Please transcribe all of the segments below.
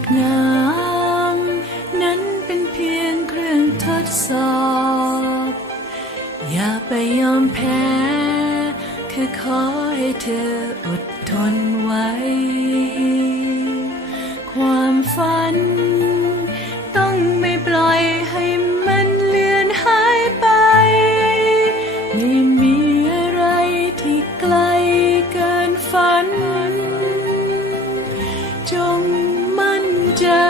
ากน้ำนั้นเป็นเพียงเครื่องทดสอบ อย่าไปยอมแพ้ คือขอให้เธออดทนไว้ just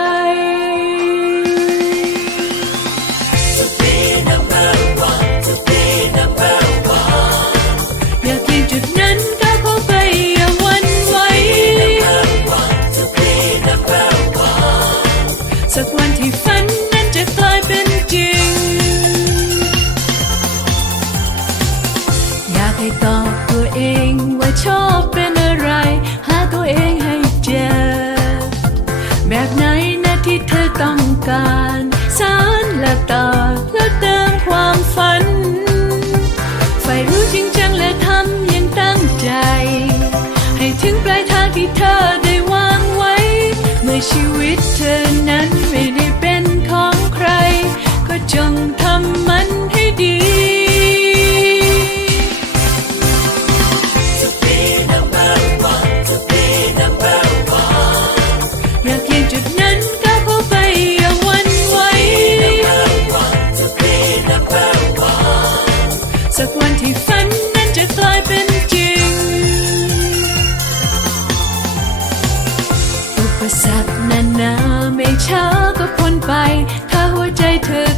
ชีวิตเธอนั้นไม่ได้เป็นของใคร ก็จงทำมันให้ดีสักวันที่ฝัน ประสรรนานาไม่ช้าก็พ้นไป ถ้าหัวใจเธอ